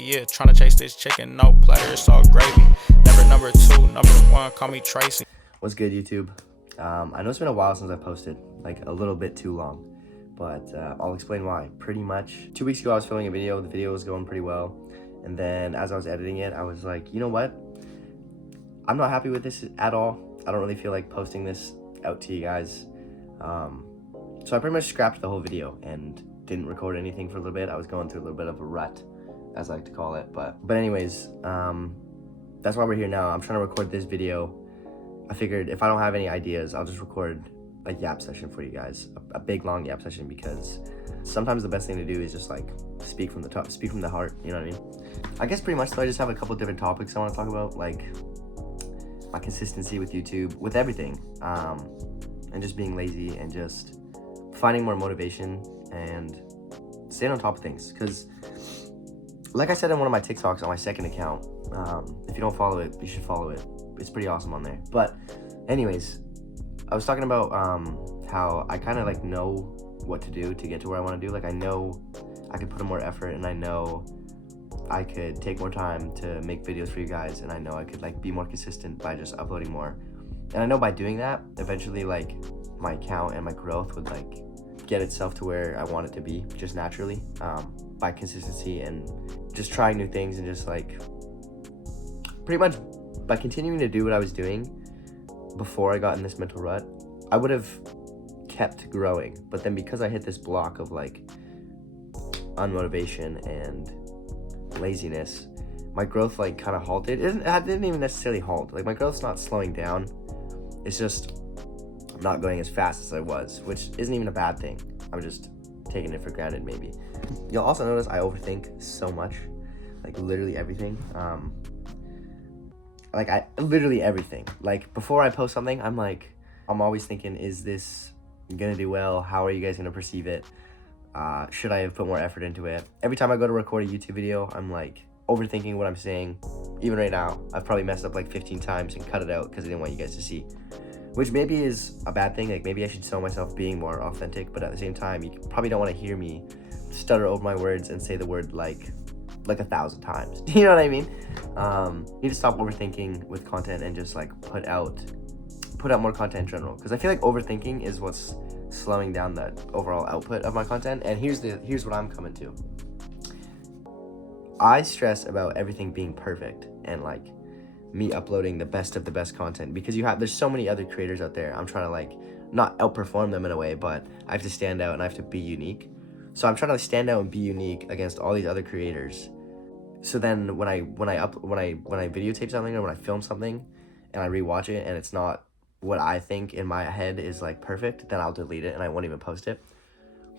Yeah, tryna chase this chicken, no platter, it's all gravy. Never number two, number one, call me Tracy. What's good, YouTube? I know it's been a while since I posted, like a little bit too long, but I'll explain why. Pretty much 2 weeks ago I was filming a video, the video was going pretty well, and then as I was editing it, I was like, you know what? I'm not happy with this at all. I don't really feel like posting this out to you guys. So I pretty much scrapped the whole video and didn't record anything for a little bit. I was going through a little bit of a rut, as I like to call it, but anyways, that's why we're here now. I'm trying to record this video. I figured if I don't have any ideas, I'll just record a yap session for you guys, a big long yap session, because sometimes the best thing to do is just like speak from the top, speak from the heart, you know what I mean? I guess pretty much though, I just have a couple different topics I want to talk about, like my consistency with YouTube, with everything, and just being lazy and just finding more motivation and staying on top of things. Because like I said in one of my TikToks on my second account, if you don't follow it, you should follow it. It's pretty awesome on there. But anyways, I was talking about how I kind of like know what to do to get to where I want to do. Like I know I could put in more effort, and I know I could take more time to make videos for you guys, and I know I could like be more consistent by just uploading more. And I know by doing that, eventually like my account and my growth would like get itself to where I want it to be just naturally, by consistency and just trying new things, and just like pretty much by continuing to do what I was doing before I got in this mental rut, I would have kept growing. But then because I hit this block of like unmotivation and laziness, my growth like kind of halted. It didn't even necessarily halt. Like my growth's not slowing down. It's just not going as fast as I was, which isn't even a bad thing. I'm just taking it for granted, maybe. You'll also notice I overthink so much, like literally everything. Literally everything. Like before I post something, I'm always thinking, is this gonna do well? How are you guys gonna perceive it? Should I have put more effort into it? Every time I go to record a YouTube video, I'm like overthinking what I'm saying. Even right now, I've probably messed up like 15 times and cut it out because I didn't want you guys to see. Which maybe is a bad thing. Like maybe I should show myself being more authentic, but at the same time, you probably don't want to hear me stutter over my words and say the word like 1,000 times. You know what I mean? You need to stop overthinking with content and just like put out more content in general. Because I feel like overthinking is what's slowing down that overall output of my content. And here's what I'm coming to. I stress about everything being perfect and like me uploading the best of the best content, because there's so many other creators out there. I'm trying to like not outperform them in a way, but I have to stand out and I have to be unique. So I'm trying to stand out and be unique against all these other creators. So then when I videotape something or when I film something and I rewatch it and it's not what I think in my head is like perfect, then I'll delete it and I won't even post it.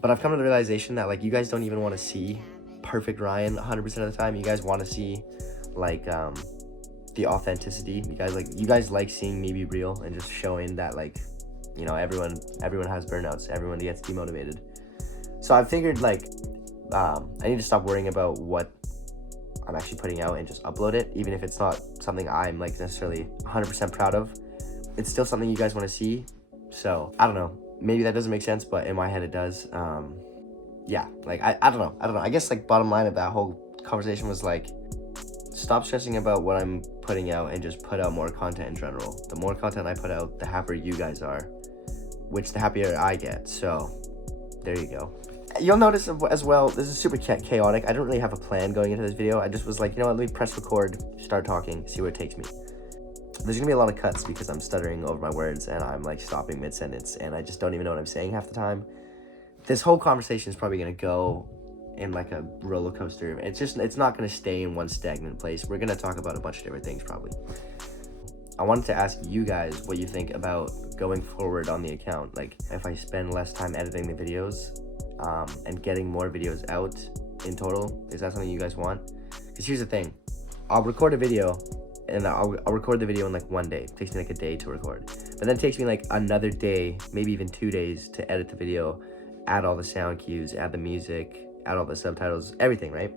But I've come to the realization that like you guys don't even want to see perfect Ryan 100% of the time. You guys want to see like the authenticity. You guys like seeing me be real and just showing that like, you know, everyone has burnouts, everyone gets demotivated. So I figured like I need to stop worrying about what I'm actually putting out and just upload it, even if it's not something I'm like necessarily 100% proud of. It's still something you guys want to see. So I don't know, maybe that doesn't make sense, but in my head it does. Yeah, like I don't know. I guess like bottom line of that whole conversation was like, stop stressing about what I'm putting out and just put out more content in general. The more content I put out, the happier you guys are, which the happier I get. So there you go. You'll notice as well, this is super chaotic. I don't really have a plan going into this video. I just was like, you know what, let me press record, start talking, see where it takes me. There's gonna be a lot of cuts because I'm stuttering over my words and I'm like stopping mid-sentence and I just don't even know what I'm saying half the time. This whole conversation is probably gonna go in like a roller coaster. It's not gonna stay in one stagnant place. We're gonna talk about a bunch of different things probably. I wanted to ask you guys what you think about going forward on the account. Like if I spend less time editing the videos and getting more videos out in total, is that something you guys want? Because here's the thing, I'll record a video and I'll record the video in like 1 day. It takes me like a day to record, but then it takes me like another day, maybe even 2 days to edit the video, add all the sound cues, add the music, add all the subtitles, everything, right?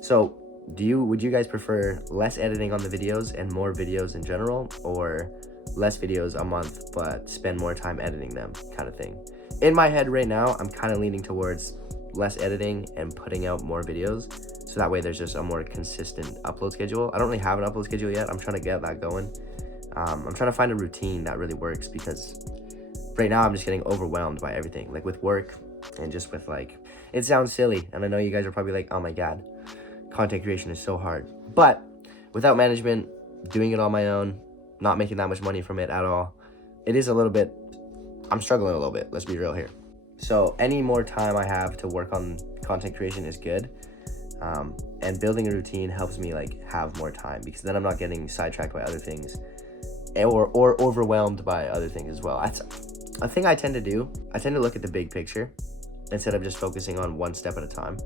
So would you guys prefer less editing on the videos and more videos in general, or less videos a month but spend more time editing them kind of thing? In my head right now, I'm kind of leaning towards less editing and putting out more videos, so that way there's just a more consistent upload schedule. I don't really have an upload schedule yet. I'm trying to get that going. I'm trying to find a routine that really works, because right now I'm just getting overwhelmed by everything, like with work and just with like, it sounds silly, and I know you guys are probably like, oh my god, content creation is so hard. But without management, doing it on my own, not making that much money from it at all, it is a little bit, I'm struggling a little bit, let's be real here. So any more time I have to work on content creation is good. And building a routine helps me like have more time, because then I'm not getting sidetracked by other things, or overwhelmed by other things as well. That's a thing I tend to do. I tend to look at the big picture instead of just focusing on one step at a time.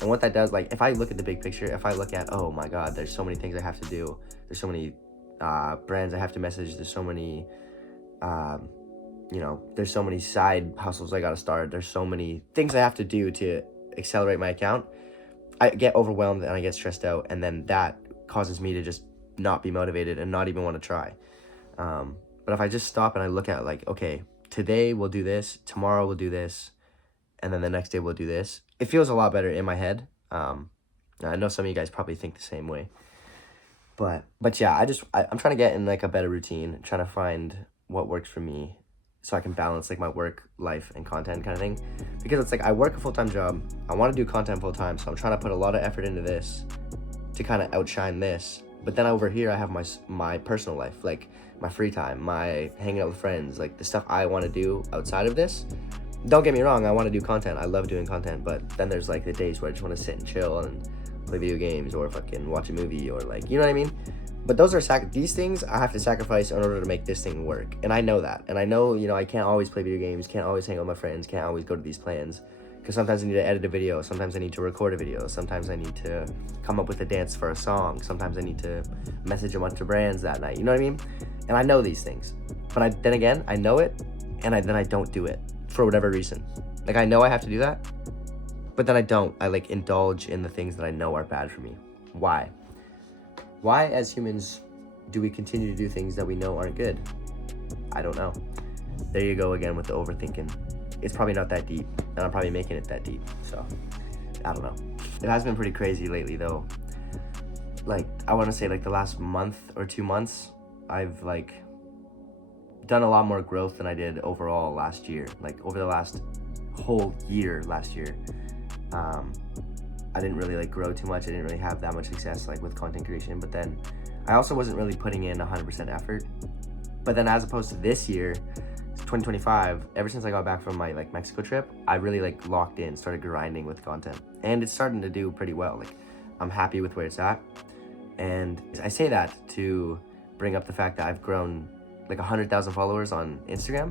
And what that does, like if I look at the big picture, if I look at, oh my god, there's so many things I have to do, there's so many brands I have to message, there's so many there's so many side hustles I gotta start, there's so many things I have to do to accelerate my account, I get overwhelmed and I get stressed out, and then that causes me to just not be motivated and not even want to try. But if I just stop and I look at like, okay, today we'll do this, tomorrow we'll do this, and then the next day we'll do this, it feels a lot better in my head. I know some of you guys probably think the same way, but yeah, I'm trying to get in like a better routine, trying to find what works for me, so I can balance like my work life and content kind of thing. Because it's like, I work a full-time job, I want to do content full-time, so I'm trying to put a lot of effort into this to kind of outshine this. But then over here I have my personal life, like my free time, my hanging out with friends, like the stuff I want to do outside of this. Don't get me wrong, I want to do content, I love doing content, but then there's like the days where I just want to sit and chill and play video games or fucking watch a movie, or like, you know what I mean? But those are these things I have to sacrifice in order to make this thing work. And I know that. And I know, I can't always play video games, can't always hang out with my friends, can't always go to these plans. Because sometimes I need to edit a video, sometimes I need to record a video, sometimes I need to come up with a dance for a song, sometimes I need to message a bunch of brands that night, you know what I mean? And I know these things. But then again, I know it, and then I don't do it for whatever reason. Like, I know I have to do that, but then I don't. I like indulge in the things that I know are bad for me. Why? Why, as humans, do we continue to do things that we know aren't good? I don't know. There you go again with the overthinking. It's probably not that deep, and I'm probably making it that deep, so I don't know. It has been pretty crazy lately, though. Like, I want to say, like, the last month or 2 months, I've, like, done a lot more growth than I did overall last year. Like, over the last whole year last year, I didn't really like grow too much. I didn't really have that much success like with content creation, but then I also wasn't really putting in 100% effort. But then as opposed to this year, 2025, ever since I got back from my like Mexico trip, I really like locked in, started grinding with content, and it's starting to do pretty well. Like, I'm happy with where it's at. And I say that to bring up the fact that I've grown like 100,000 followers on Instagram.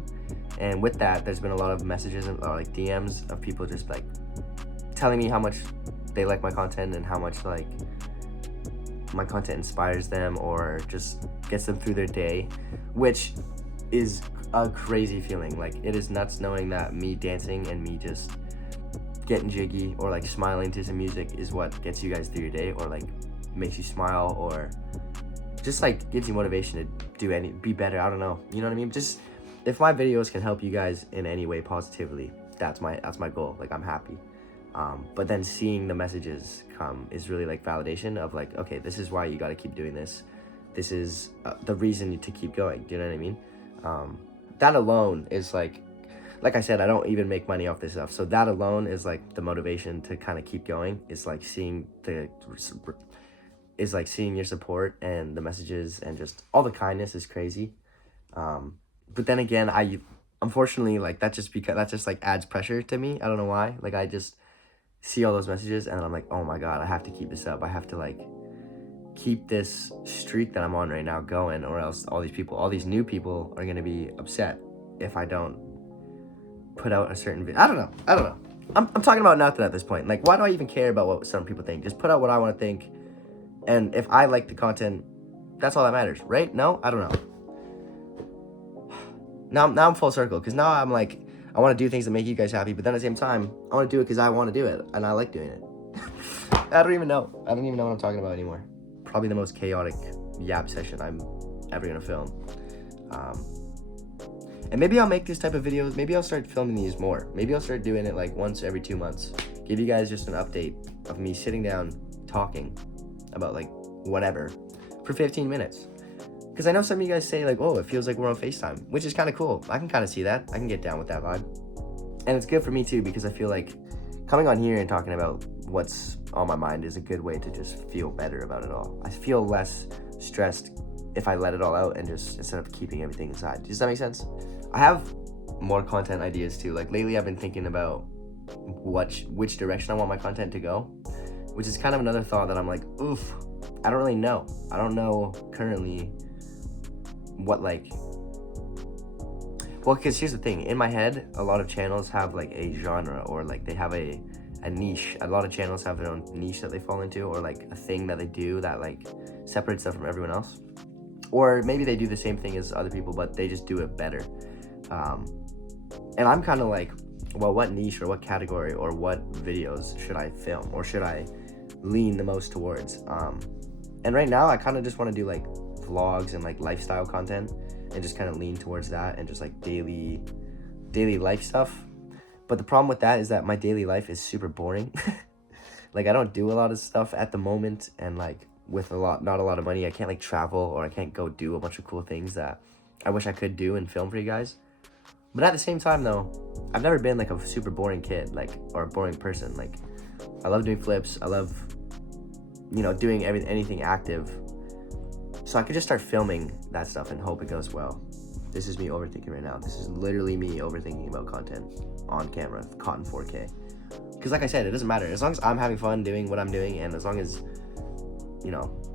And with that, there's been a lot of messages or like DMs of people just like telling me how much they like my content and how much like my content inspires them or just gets them through their day, which is a crazy feeling. Like, it is nuts knowing that me dancing and me just getting jiggy or like smiling to some music is what gets you guys through your day, or like makes you smile, or just like gives you motivation to be better. I don't know, you know what I mean? Just if my videos can help you guys in any way positively, that's my goal. Like, I'm happy. But then seeing the messages come is really like validation of like, okay, this is why you got to keep doing this. This is the reason to keep going. Do you know what I mean? That alone is like I said, I don't even make money off this stuff. So that alone is like the motivation to kind of keep going. It's like seeing your support and the messages and just all the kindness is crazy. But then again, unfortunately, like that just like adds pressure to me. I don't know why. Like, I just see all those messages and I'm like, oh my god, I have to keep this up. I have to like keep this streak that I'm on right now going, or else all these new people are gonna be upset if I don't put out a certain video. I don't know. I'm talking about nothing at this point. Like, why do I even care about what some people think? Just put out what I want to think, and if I like the content, that's all that matters, right? No, I don't know. Now I'm full circle, because now I'm like, I want to do things that make you guys happy, but then at the same time, I want to do it because I want to do it, and I like doing it. I don't even know what I'm talking about anymore. Probably the most chaotic yap session I'm ever gonna film. And maybe I'll make this type of videos. Maybe I'll start filming these more. Maybe I'll start doing it like once every 2 months. give you guys just an update of me sitting down talking about like whatever for 15 minutes. Because I know some of you guys say like, oh, it feels like we're on FaceTime, which is kind of cool. I can kind of see that. I can get down with that vibe. And it's good for me too, because I feel like coming on here and talking about what's on my mind is a good way to just feel better about it all. I feel less stressed if I let it all out and just instead of keeping everything inside. Does that make sense? I have more content ideas too. Like lately I've been thinking about which direction I want my content to go, which is kind of another thought that I'm like, oof, I don't really know. I don't know currently what like, well, because here's the thing, in my head a lot of channels have like a genre, or like they have a niche. A lot of channels have their own niche that they fall into, or like a thing that they do that like separates them from everyone else, or maybe they do the same thing as other people but they just do it better. And I'm kind of like, well, what niche or what category or what videos should I film, or should I lean the most towards? And right now I kind of just want to do like vlogs and like lifestyle content, and just kind of lean towards that, and just like daily life stuff. But the problem with that is that my daily life is super boring. Like I don't do a lot of stuff at the moment, and like with not a lot of money, I can't like travel, or I can't go do a bunch of cool things that I wish I could do and film for you guys. But at the same time though, I've never been like a super boring kid, like, or a boring person. Like I love doing flips, I love, doing anything active. So I could just start filming that stuff and hope it goes well. This is me overthinking right now. This is literally me overthinking about content on camera, caught in 4K. Because like I said, it doesn't matter. As long as I'm having fun doing what I'm doing, and as long as,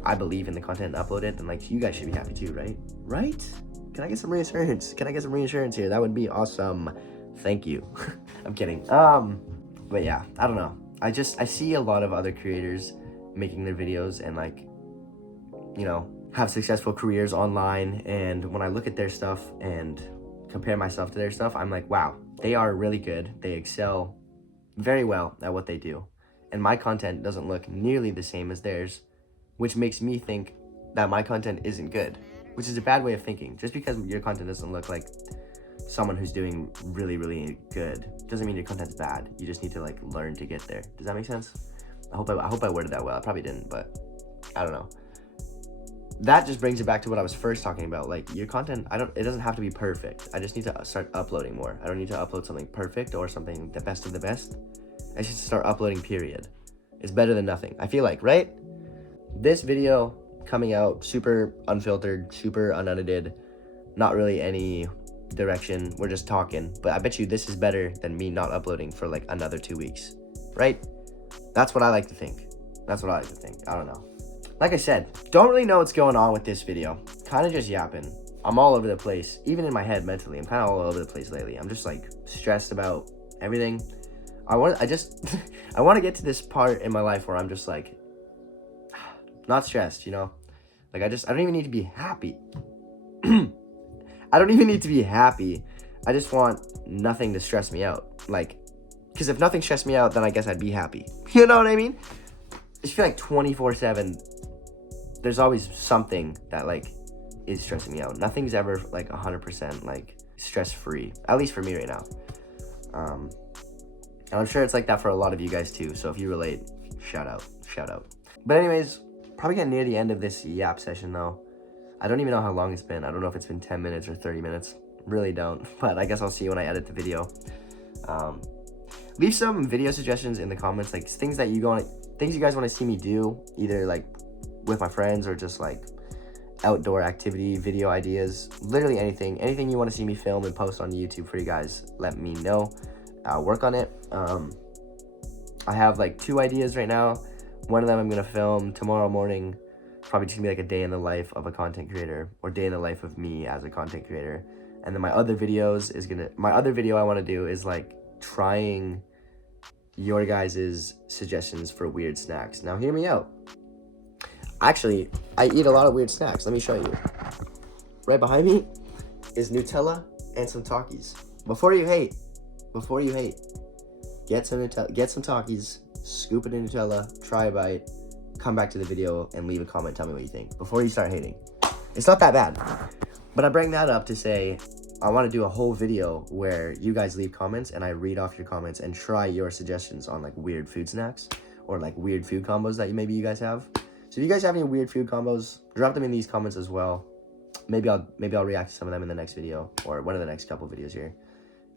I believe in the content and upload it, then like you guys should be happy too, right? Right? Can I get some reassurance? Here? That would be awesome. Thank you. I'm kidding. But yeah, I don't know. I see a lot of other creators making their videos and like, have successful careers online, and when I look at their stuff and compare myself to their stuff, I'm like, wow, they are really good. They excel very well at what they do, and my content doesn't look nearly the same as theirs, which makes me think that my content isn't good, which is a bad way of thinking. Just because your content doesn't look like someone who's doing really, really good doesn't mean your content's bad. You just need to like learn to get there. Does that make sense? I hope I worded that well. I probably didn't, but I don't know. That just brings it back to what I was first talking about. Like your content, it doesn't have to be perfect. I just need to start uploading more. I don't need to upload something perfect or something the best of the best. I should start uploading, period. It's better than nothing, I feel like, right? This video coming out super unfiltered, super unedited, not really any direction. We're just talking, but I bet you this is better than me not uploading for like another 2 weeks, right? That's what I like to think. I don't know. Like I said, don't really know what's going on with this video. Kind of just yapping. I'm all over the place, even in my head mentally. I'm kind of all over the place lately. I'm just like stressed about everything. I want to get to this part in my life where I'm just like not stressed, Like I don't even need to be happy. I don't even need to be happy. I just want nothing to stress me out. Like, because if nothing stressed me out, then I guess I'd be happy. You know what I mean? I just feel like 24/7, there's always something that like is stressing me out. Nothing's ever like 100% like stress free, at least for me right now. And I'm sure it's like that for a lot of you guys too. So if you relate, shout out. But anyways, probably getting near the end of this yap session though. I don't even know how long it's been. I don't know if it's been 10 minutes or 30 minutes. Really don't. But I guess I'll see you when I edit the video. Leave some video suggestions in the comments, like things you guys want to see me do, either like with my friends or just like outdoor activity video ideas. Literally anything you want to see me film and post on YouTube for you guys, let me know. I'll work on it. I have like 2 ideas right now. One of them I'm gonna film tomorrow morning. Probably just gonna be like a day in the life of a content creator, or day in the life of me as a content creator. And then my other video I want to do is like trying your guys' suggestions for weird snacks. Now hear me out. Actually, I eat a lot of weird snacks. Let me show you. Right behind me is Nutella and some Takis. Before you hate, get some Takis, scoop it in Nutella, try a bite, come back to the video and leave a comment, tell me what you think before you start hating. It's not that bad. But I bring that up to say, I want to do a whole video where you guys leave comments and I read off your comments and try your suggestions on like weird food snacks or like weird food combos that maybe you guys have. So if you guys have any weird food combos, drop them in these comments as well. Maybe I'll react to some of them in the next video or one of the next couple videos here.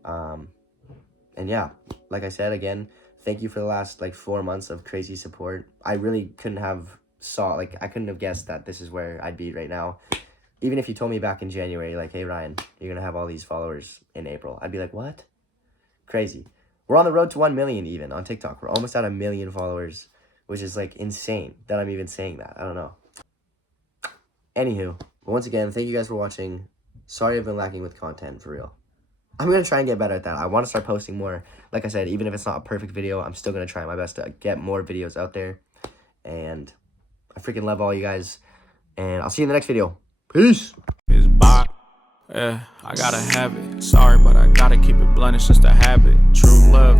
And yeah, like I said, again, thank you for the last like 4 months of crazy support. I really couldn't have I couldn't have guessed that this is where I'd be right now. Even if you told me back in January, like, hey, Ryan, you're going to have all these followers in April, I'd be like, what? Crazy. We're on the road to 1 million even on TikTok. We're almost at 1 million followers, which is, like, insane that I'm even saying that. I don't know. Anywho, once again, thank you guys for watching. Sorry I've been lacking with content, for real. I'm going to try and get better at that. I want to start posting more. Like I said, even if it's not a perfect video, I'm still going to try my best to get more videos out there. And I freaking love all you guys. And I'll see you in the next video. Peace. It's bot. Yeah, I gotta have it. Sorry, but I gotta keep it blunt. It's just a habit. True love.